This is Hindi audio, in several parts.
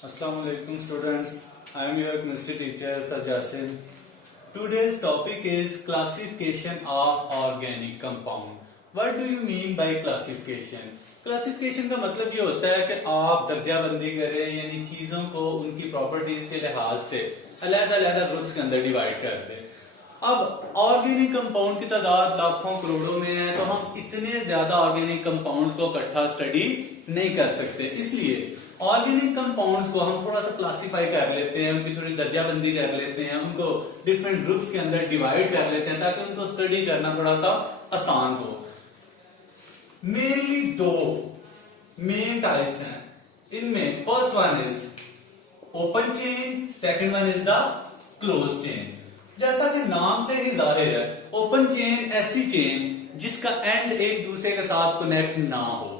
Assalamualaikum students. I am your chemistry teacher Sir Jasim. Today's topic is classification of organic compound. What do you mean by classification? Classification का मतलब ये होता है कि आप दर्जाबंदी करें, यानी चीजों को उनकी प्रॉपर्टीज के लिहाज से अलग-अलग ग्रुप्स के अंदर डिवाइड कर दें। अब ऑर्गेनिक कंपाउंड की तादाद लाखों करोड़ों में है, तो हम इतने ज्यादा ऑर्गेनिक कंपाउंड्स को इकट्ठा स्टडी नहीं कर सकते। इसलिए ऑर्गेनिक कंपाउंड्स को हम थोड़ा सा क्लासिफाई कर लेते हैं, उनकी थोड़ी दर्जाबंदी कर लेते हैं, उनको डिफरेंट ग्रुप्स के अंदर डिवाइड कर लेते हैं ताकि उनको स्टडी करना थोड़ा सा आसान हो। मेनली दो मेन टाइप्स हैं। इनमें first one is open chain, second one is the close chain. जैसा कि नाम से ही जाहिर है, ओपन चेन ऐसी चेन जिसका एंड एक दूसरे के साथ कनेक्ट ना हो,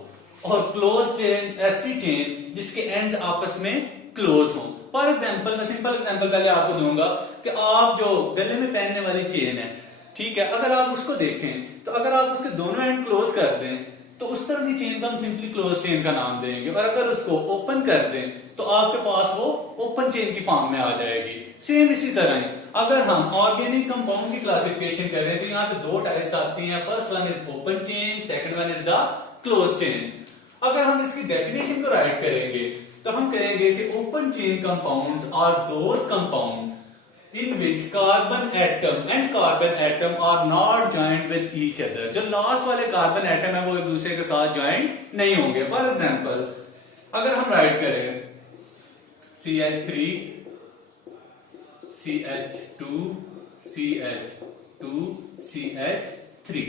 और क्लोज चेन ऐसी चेन जिसके एंड्स आपस में क्लोज हो। फॉर एग्जांपल, मैं सिंपल एग्जांपल पहले आपको दूंगा कि आप जो गले में पहनने वाली चेन है, ठीक है, अगर आप उसको देखें तो अगर आप उसके दोनों एंड क्लोज कर दें तो उस तरह की चेन को हम सिंपली क्लोज चेन का नाम देंगे, और अगर उसको ओपन कर दें तो आपके पास वो ओपन चेन की फॉर्म में आ जाएगी। सेम इसी तरह ही अगर हम ऑर्गेनिक कंपाउंड की क्लासिफिकेशन करें तो यहाँ पे दो टाइप्स आती हैं। First one is open chain, second one is the close chain. अगर हम इसकी डेफिनेशन को राइट करेंगे तो हम कहेंगे कि open chain compounds are those compound in which carbon atom and carbon atom are not joined with each other। जो लास्ट वाले कार्बन एटम है वो एक दूसरे के साथ ज्वाइंट नहीं होंगे। फॉर एग्जांपल, अगर हम राइट करें CH3 CH2 CH2 CH3,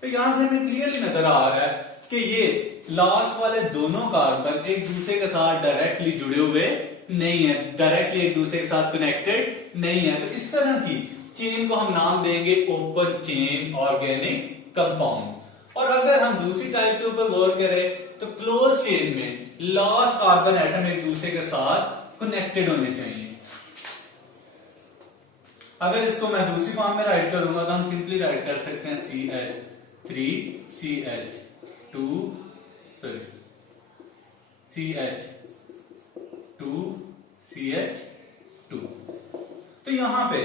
तो यहां से हमें क्लियरली नजर आ रहा है कि ये लास्ट वाले दोनों कार्बन एक दूसरे के साथ डायरेक्टली जुड़े हुए नहीं है, डायरेक्टली एक दूसरे के साथ कनेक्टेड नहीं है। तो इस तरह की चेन को हम नाम देंगे ओपन चेन ऑर्गेनिक कंपाउंड। और अगर हम दूसरी टाइप के ऊपर गौर करें तो क्लोज चेन में लास्ट कार्बन एटम एक दूसरे के साथ कनेक्टेड होने चाहिए। अगर इसको मैं दूसरी फॉर्म में राइट करूंगा तो हम सिंपली राइट कर सकते हैं CH3 CH2 CH2 तो यहां पे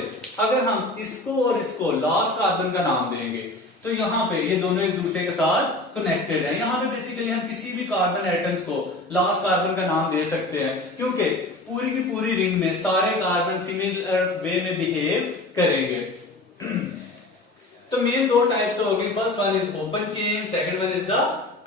अगर हम इसको और इसको लास्ट कार्बन का नाम देंगे तो यहां पे ये दोनों एक दूसरे के साथ कनेक्टेड है। यहां पे बेसिकली हम किसी भी कार्बन एटम्स को लास्ट कार्बन का नाम दे सकते हैं, क्योंकि पूरी की पूरी रिंग में सारे कार्बन सिमिलर वे में बिहेव करेंगे। तो मेन दो टाइप्स हो गई। First one is open chain, second one is the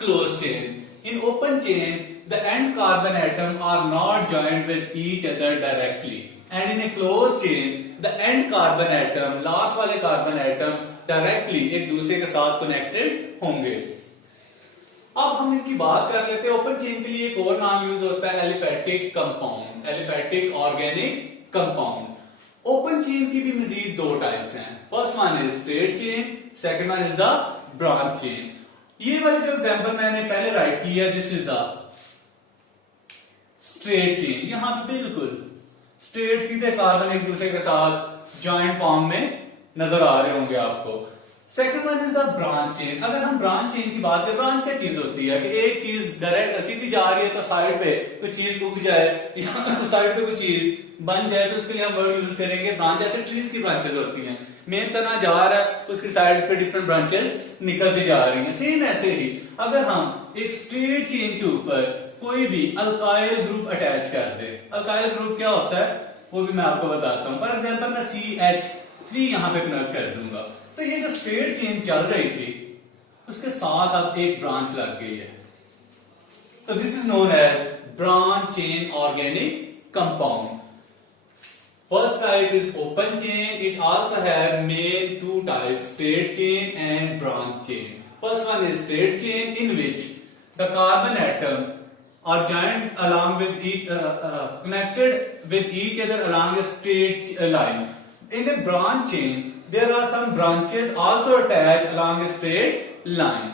close chain. In open chain, the end carbon atom are not joined with each other directly, and in a closed chain, the end carbon atom, last वाले carbon atom directly एक दूसरे के साथ connected होंगे। अब हम इनकी बात कर लेते हैं। ओपन चेन के लिए एक और नाम यूज होता है aliphatic compound, aliphatic organic compound. Open chain की भी मजीद दो टाइप्स हैं। First one is straight chain, second one is the branch chain. ये वाली जो एग्जांपल मैंने पहले राइट किया, this is the straight chain. यहां पे बिल्कुल स्ट्रेट सीधे कार्बन एक दूसरे के साथ जॉइंट फॉर्म में नजर आ रहे होंगे आपको। Second one is the branch chain. अगर हम ब्रांच चेन की बात करें, ब्रांच क्या चीज होती है कि एक चीज डायरेक्ट सीधी जा रही है तो साइड पे कोई चीज उग जाए या साइड पे कोई चीज बन जाए तो उसके लिए हम वर्ड यूज करेंगे ब्रांच। जैसे ट्रीज की ब्रांचेस होती हैं, मेन तना जा रहा है, उसकी साइड पे डिफरेंट ब्रांचेस निकलती जा रही हैं। सेम ऐसे ही अगर हम एक स्ट्रेट चेन के ऊपर कोई भी अल्काइल ग्रुप अटैच कर दे, अल्काइल ग्रुप क्या होता है वो भी मैं आपको बताता हूं। फॉर एग्जांपल, मैं CH3 यहां पे कनेक्ट कर दूंगा, तो ये जो स्ट्रेट चेन चल रही थी उसके साथ अब एक ब्रांच लग गई है, तो this is known as branch chain organic compound. First type is open chain. It also have main two types, straight chain and branch chain. First one is straight chain, in which the carbon atom are joined along with each, connected with each other along a straight line. In a branch chain, there are some branches also attached along a straight line.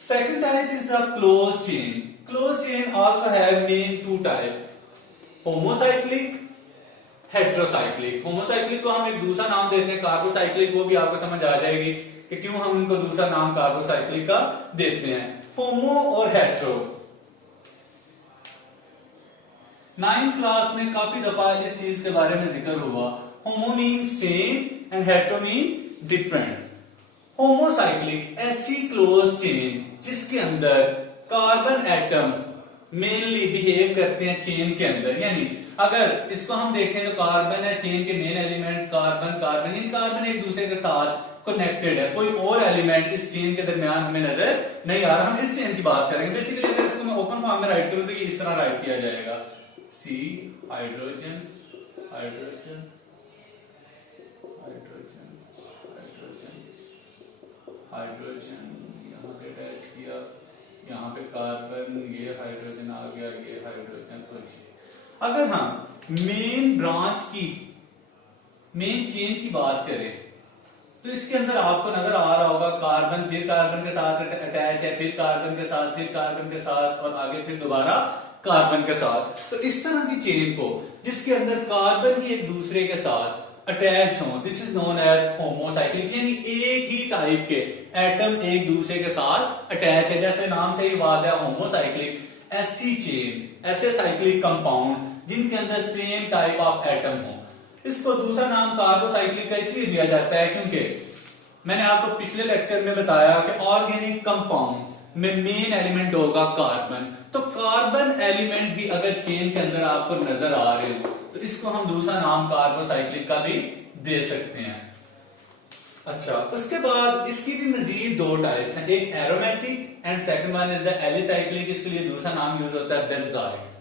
Second type is a closed chain. Closed chain also have main two types, homocyclic, heterocyclic. Homocyclic को हम एक दूसरा नाम देते हैं कार्बोसाइक्लिक, वो भी आपको समझ आ जाएगी कि क्यों हम इनको दूसरा नाम कार्बोसाइक्लिक का देते हैं। होमो और हेट्रो नाइन्थ क्लास में काफी दफा इस चीज के बारे में जिक्र हुआ। Homo mean same and hetero mean different. Homocyclic ऐसी क्लोज चेन जिसके अंदर कार्बन एटम मेनली बिहेव करते हैं चेन के अंदर, यानी अगर इसको हम देखें तो कार्बन है चेन के मेन एलिमेंट, कार्बन कार्बन, यानी कार्बन एक दूसरे के साथ कनेक्टेड है, कोई और एलिमेंट इस चेन के दरमियान हमें नजर नहीं आ रहा। हम इस चेन की बात करेंगे। बेसिकली अगर इसको मैं ओपन फॉर्म में राइट करूं तो ये इस तरह राइट किया जाएगा, C hydrogen hydrogen hydrogen hydrogen hydrogen, यहाँ पे अटैच किया, यहाँ पे कार्बन, ये हाइड्रोजन आ गया, ये हाइड्रोजन। अगर हम मेन ब्रांच की मेन चेन की बात करें तो इसके अंदर आपको नजर आ रहा होगा कार्बन, फिर कार्बन के साथ अटैच है, फिर कार्बन के साथ, फिर कार्बन के साथ, और आगे फिर दोबारा कार्बन के साथ। तो इस तरह की चेन को जिसके अंदर कार्बन ही एक दूसरे के साथ अटैच हो, this is known as homocyclic, यानी एक ही टाइप के एटम एक दूसरे के साथ अटैच है। जैसे नाम से ही बात है होमोसाइक्लिक, ऐसी चेन, ऐसे साइक्लिक कंपाउंड जिनके अंदर सेम टाइप ऑफ एटम हो। इसको दूसरा नाम कार्बोसाइक्लिक का इसलिए दिया जाता है क्योंकि मैंने आपको पिछले लेक्चर में बताया कि ऑर्गेनिक कंपाउंड में मेन एलिमेंट होगा कार्बन। तो कार्बन एलिमेंट भी अगर चेन के अंदर आपको नजर आ रहे हो तो इसको हम दूसरा नाम कार्बोसाइक्लिक का भी दे सकते हैं। अच्छा, उसके बाद इसकी भी मजीद दो टाइप्स हैं, एक aromatic and second one is the alicyclic. इसके लिए दूसरा नाम यूज होता है benzoid,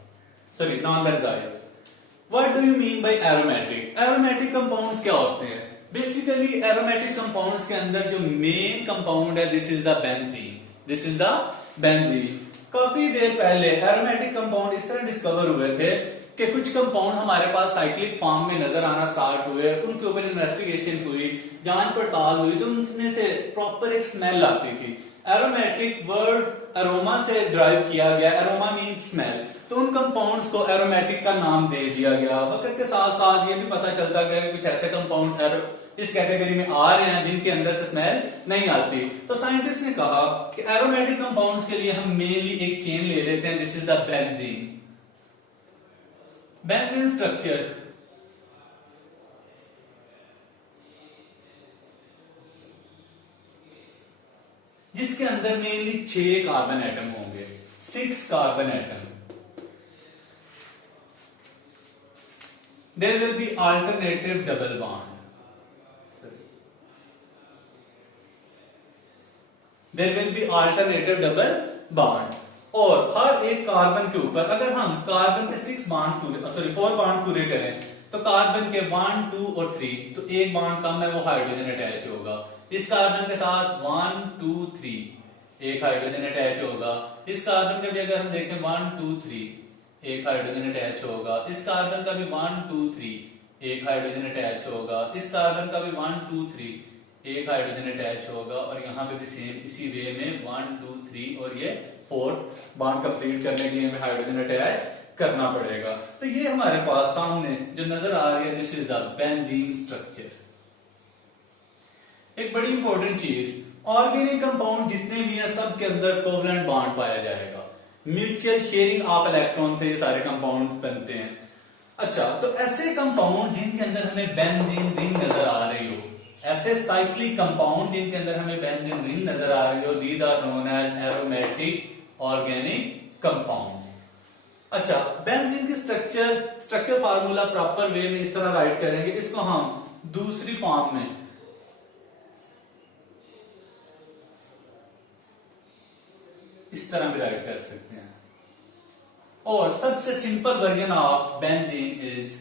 sorry non benzoid. What do you mean by aromatic? Aromatic compounds क्या होते हैं? Basically aromatic compounds के अंदर जो main compound है, this is the benzene. This is the benzene. काफी देर पहले aromatic compound इस तरह डिस्कवर हुए थे कि कुछ कंपाउंड हमारे पास साइक्लिक फॉर्म में नजर आना स्टार्ट हुए, उनके ऊपर इन्वेस्टिगेशन हुई, जांच पड़ताल हुई, तो उनमें से प्रॉपर एक स्मेल आती थी। एरोमेटिक वर्ड एरोमा से ड्राइव किया गया, एरोमा मीन स्मेल, तो उन कंपाउंड्स को एरोमेटिक का नाम दे दिया गया। वक्त के साथ साथ ये भी पता चलता गया कि कुछ ऐसे कंपाउंड इस कैटेगरी में आ रहे हैं जिनके अंदर से स्मेल नहीं आती। तो साइंटिस्ट ने कहा कि एरोमेटिक कंपाउंड्स के लिए हम मेनली एक चेन ले लेते हैं, this is the benzene. Benzene structure जिसके अंदर मेनली 6 कार्बन एटम होंगे, 6 carbon atom. There will be alternative double bond. There will be alternative double bond. और हर एक कार्बन के ऊपर अगर हम कार्बन के 6 बॉन्ड पूरे 4 बॉन्ड पूरे करें तो कार्बन के 1, 2 और 3, तो एक बॉन्ड कम है वो हाइड्रोजन अटैच होगा। इस कार्बन के साथ 1, 2, 3 एक हाइड्रोजन अटैच होगा। इस कार्बन के भी अगर हम देखें 1, 2, 3 एक हाइड्रोजन अटैच होगा। इस कार्बन का भी 1, 2, 3 एक हाइड्रोजन अटैच होगा। इस कार्बन का भी 1, 2, 3 एक हाइड्रोजन अटैच होगा। और यहाँ पे भी सेम इसी वे में 1, 2, 3 और ये 4 बॉन्ड कंप्लीट करने के लिए हमें हाइड्रोजन अटैच करना पड़ेगा। तो ये हमारे पास सामने जो नजर आ रही है, this is the benzene structure. एक बड़ी इंपॉर्टेंट चीज, ऑर्गेनिक कंपाउंड जितने भी हैं सब के अंदर कोवलेंट बॉन्ड पाया जाएगा। म्यूचुअल शेयरिंग ऑफ इलेक्ट्रॉन से ये सारे कंपाउंड बनते हैं। अच्छा, तो ऐसे कंपाउंड जिनके अंदर हमें बेंजीन रिंग नजर आ रही हो, ऐसे साइक्लिक कंपाउंड जिनके अंदर हमें बेंजीन रिंग नजर आ रही हो, these are known as aromatic organic compounds. अच्छा, बेंजीन की स्ट्रक्चर फार्मूला प्रॉपर वे में इस तरह राइट करेंगे, इसको हम दूसरी फॉर्म में इस तरह भी राइट कर सकते हैं। और सबसे simple version of benzene is,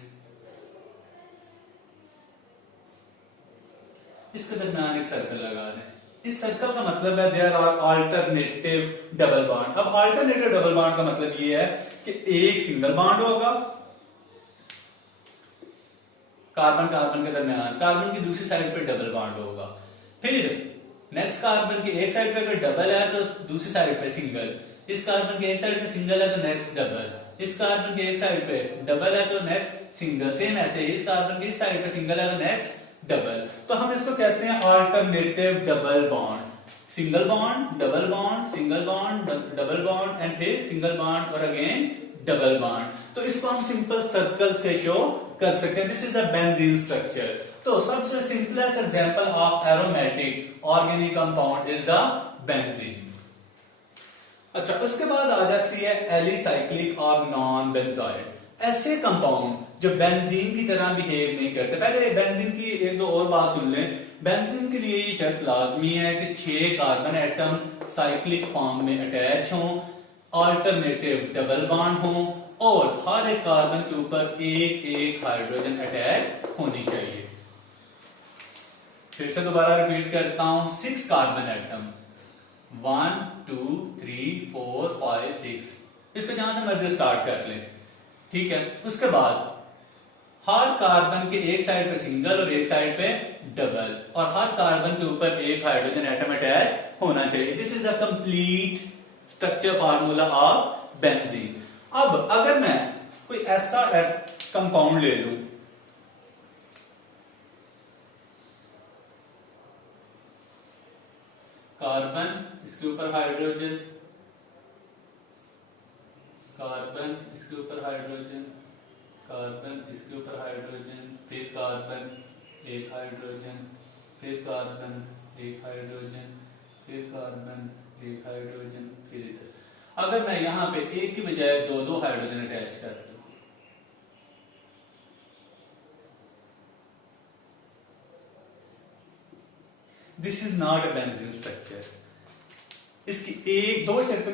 इसके दरमियान एक सर्कल लगा दें। इस सर्कल का मतलब है there are alternative double bond. अब अल्टरनेटिव डबल बॉन्ड का मतलब ये है कि एक सिंगल बॉन्ड होगा कार्बन कार्बन के दरमियान, कार्बन की दूसरी साइड पे डबल बॉन्ड होगा। फिर नेक्स्ट कार्बन की एक साइड पे अगर डबल है तो दूसरी साइड पे सिंगल, इस कार्बन के एक साइड पे सिंगल है तो नेक्स्ट डबल, इस कार्बन के एक साइड पे डबल है तो नेक्स्ट सिंगल, सेम ऐसे इस कार्बन की इस साइड पे सिंगल है तो नेक्स्ट डबल। तो हम इसको कहते हैं alternative double bond. Single bond, double bond, single bond, double bond and फिर सिंगल बॉन्ड और अगेन डबल बॉन्ड। तो इसको हम सिंपल सर्कल से शो कर सकते हैं। This is the benzene structure. तो सबसे simplest example of aromatic organic compound is the benzene. अच्छा, उसके बाद आ जाती है एलिसाइक्लिक और नॉन बेंजोइड, ऐसे कंपाउंड जो बेंजीन की तरह बिहेव नहीं करते। पहले बेंजीन की एक दो और बात सुन लें। बेंजीन के लिए ये शर्त लाजमी है कि 6 कार्बन एटम साइक्लिक फॉर्म में अटैच हों, अल्टरनेटिव डबल बॉन्ड हों और हर एक कार्बन के ऊपर एक एक हाइड्रोजन अटैच होनी चाहिए। फिर से दोबारा रिपीट करता हूं, 6 कार्बन एटम, 1 2 3 4 5 6, इसको जहां से मर्जी स्टार्ट कर लें, ठीक है। उसके बाद हर कार्बन के एक साइड पे सिंगल और एक साइड पे डबल, और हर कार्बन के ऊपर एक हाइड्रोजन एटम अटैच होना चाहिए। This is the complete structure formula of benzene. अब अगर मैं कोई ऐसा कंपाउंड ले लूं, कार्बन इसके ऊपर हाइड्रोजन, कार्बन इसके ऊपर हाइड्रोजन, कार्बन इसके ऊपर हाइड्रोजन, फिर कार्बन एक हाइड्रोजन, फिर कार्बन एक हाइड्रोजन, फिर कार्बन एक हाइड्रोजन, फिर इधर। अगर मैं यहां पे एक की बजाय दो दो हाइड्रोजन अटैच कर दूं, this is not a benzene structure. इसकी एक शर्त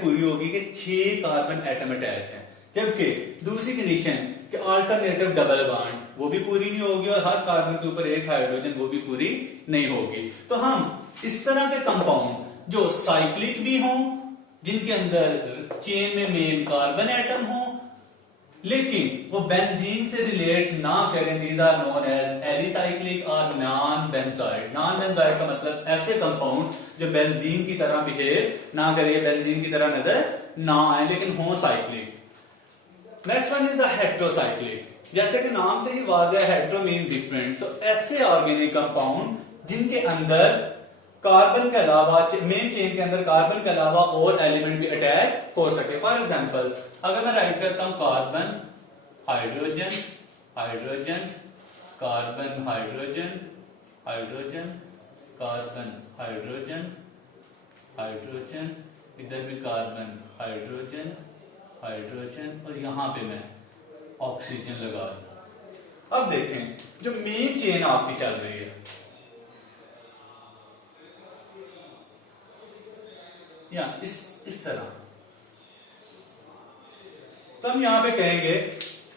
पूरी होगी कि 6 कार्बन एटम अटैच है, जबकि दूसरी कंडीशन कि अल्टरनेटिव डबल बॉन्ड वो भी पूरी नहीं होगी और हर कार्बन के ऊपर एक हाइड्रोजन वो भी पूरी नहीं होगी। तो हम इस तरह के कंपाउंड जो साइक्लिक भी हों, जिनके अंदर चेन में मेन कार्बन एटम हो, लेकिन वो बेंजीन से रिलेट ना करें, these are known as alicyclic और नॉन बेंजोइड। नॉन बेंजोइड का मतलब ऐसे कंपाउंड जो बेंजीन की तरह बिहेव ना करे, बेंजीन की तरह नजर ना आए, लेकिन हो cyclic. Next one is the heterocyclic. जैसे कि नाम से ही वाज़ेह है, हेट्रो मीन डिफरेंट। तो ऐसे ऑर्गेनिक कंपाउंड जिनके अंदर कार्बन के अलावा, मेन चेन के अंदर कार्बन के अलावा और एलिमेंट भी अटैच हो सके। फॉर एग्जांपल अगर मैं राइट करता हूं carbon hydrogen hydrogen, carbon hydrogen hydrogen, carbon hydrogen hydrogen, इधर भी कार्बन हाइड्रोजन हाइड्रोजन, और यहां पे मैं ऑक्सीजन लगा दूं। अब देखें जो मेन चेन आपकी चल रही है, या इस तरह, तो हम यहां पे कहेंगे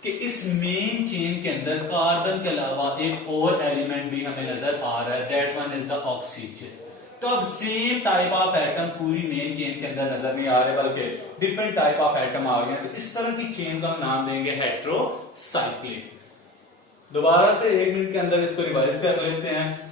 कि इस मेन चेन के अंदर कार्बन के अलावा एक और एलिमेंट भी हमें नजर आ रहा है, that one is the oxygen. तो अब सेम टाइप ऑफ एटम पूरी मेन चेन के अंदर नजर नहीं आ रहे, बल्कि डिफरेंट टाइप ऑफ एटम आ गए। तो इस तरह की चेन का हम नाम देंगे हेट्रोसाइक्लिक। दोबारा से 1 मिनट के अंदर इसको रिवाइज कर लेते हैं।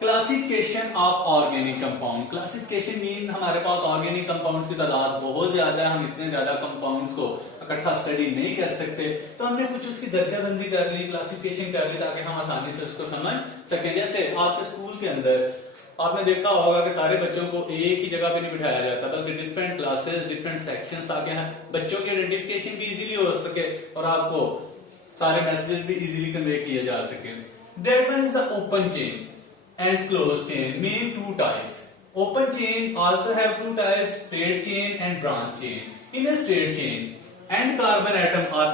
Classification of organic compound. Classification mean हमारे पास ऑर्गेनिक कंपाउंड्स की तादाद बहुत ज्यादा है, हम इतने ज्यादा कंपाउंड्स को इकट्ठा स्टडी नहीं कर सकते, तो हमने कुछ उसकी दर्जाबंदी कर ली, क्लासिफिकेशन कर ली, ताकि हम आसानी से उसको समझ सकें। जैसे आपके स्कूल के अंदर आपने देखा होगा कि सारे बच्चों को एक ही जगह पे नहीं बिठाया जाता, बल्कि डिफरेंट क्लासेस, डिफरेंट सेक्शंस, ताकि बच्चों की आइडेंटिफिकेशन भी इजीली हो सके और आपको सारे मैसेजेस भी इजीली कन्वे किए जा सके। That one is the open chain and closed chain. Main 2 types. Open chain also have 2 types, straight chain and branch chain. In a straight chain, and carbon atom are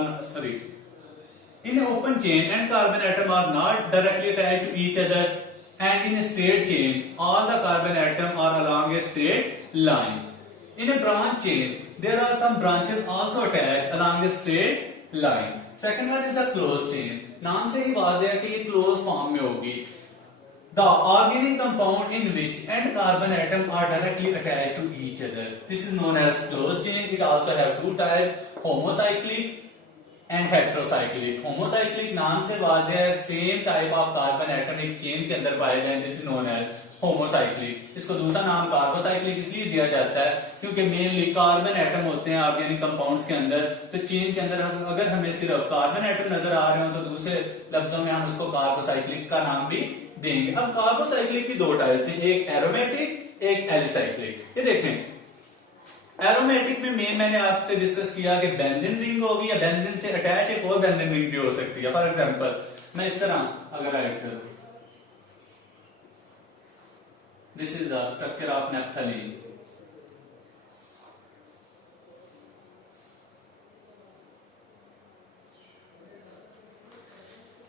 in a open chain and carbon atom are not directly attached to each other, and in a straight chain all the carbon atom are along a straight line. In a branch chain there are some branches also attached along a straight line. Second one is the closed chain. नाम से ही वाज़ेह है कि ये closed form में होगी। The organic compound in which and carbon atom are directly attached to each other. This is known as closed chain. It also have 2 types, homocyclic and heterocyclic. Homocyclic नाम से वाज़ेह है, same type of carbon atom एक चेन के अंदर पाए जाएं, this is known as homocyclic. इसको दूसरा नाम कार्बोसाइक्लिक इसलिए दिया जाता है क्योंकि मेनली कार्बन एटम होते हैं ऑर्गेनिक कंपाउंड्स के अंदर। तो चेन के अंदर अगर हमें सिर्फ कार्बन एटम नजर आ रहे हो तो दूसरे लफ्जों में हम उसको कार्बोसाइक्लिक का नाम भी देंगे। अब कार्बोसाइक्लिक की 2 टाइप्स हैं, एक एरोमेटिक एक एलिसाइक्लिक। ये देखें एरोमेटिक में मैंने आपसे डिस्कस किया कि बेंजीन रिंग होगी या बेंजीन से अटैच एक और बेंजीन रिंग भी हो सकती है। फॉर एग्जांपल मैं इस तरह अगर राइट करूं, this is the structure of naphthalene.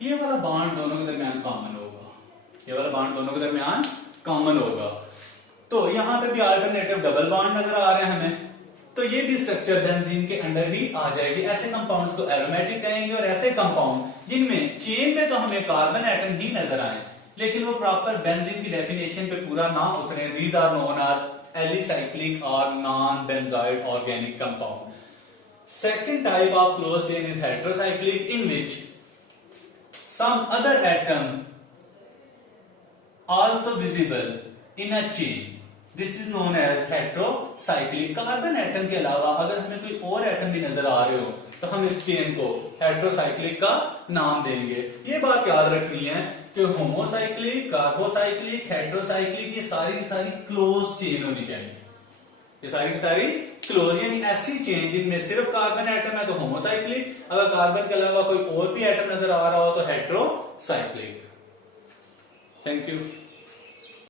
ये वाला बॉन्ड दोनों के दरमियान कॉमन होगा, ये वाला बॉन्ड दोनों के दरमियान कॉमन होगा। तो यहां पे भी अल्टरनेटिव डबल बॉन्ड नजर आ रहे हैं हमें, तो ये भी स्ट्रक्चर बेंजीन के अंडर ही आ जाएगी। ऐसे कंपाउंड्स को एरोमेटिक कहेंगे, और ऐसे कंपाउंड जिनमें चेन में तो हमें कार्बन एटम ही नजर आए लेकिन वो प्रॉपर बेंजीन की डेफिनेशन पे पूरा ना उतरे, these are known as alicyclic और non benzoid organic compound. Second type of close chain is heterocyclic, in which some other atom also visible in a chain. This is known as heterocyclic. Carbon atom के अलावा अगर हमें कोई और एटम भी नजर आ रहे हो तो हम इस चेन को हेटेरोसाइक्लिक का नाम देंगे। ये बात याद रखनी है कि होमोसाइक्लिक, कार्बोसाइक्लिक, हेटेरोसाइक्लिक ये सारी की सारी क्लोज चेन होनी चाहिए। ये सारी की सारी क्लोज, यानी ऐसी चेन जिनमें सिर्फ कार्बन एटम है तो होमोसाइक्लिक, अगर कार्बन के अलावा कोई और भी एटम नजर आ रहा हो तो हेटेरोसाइक्लिक। Thank you.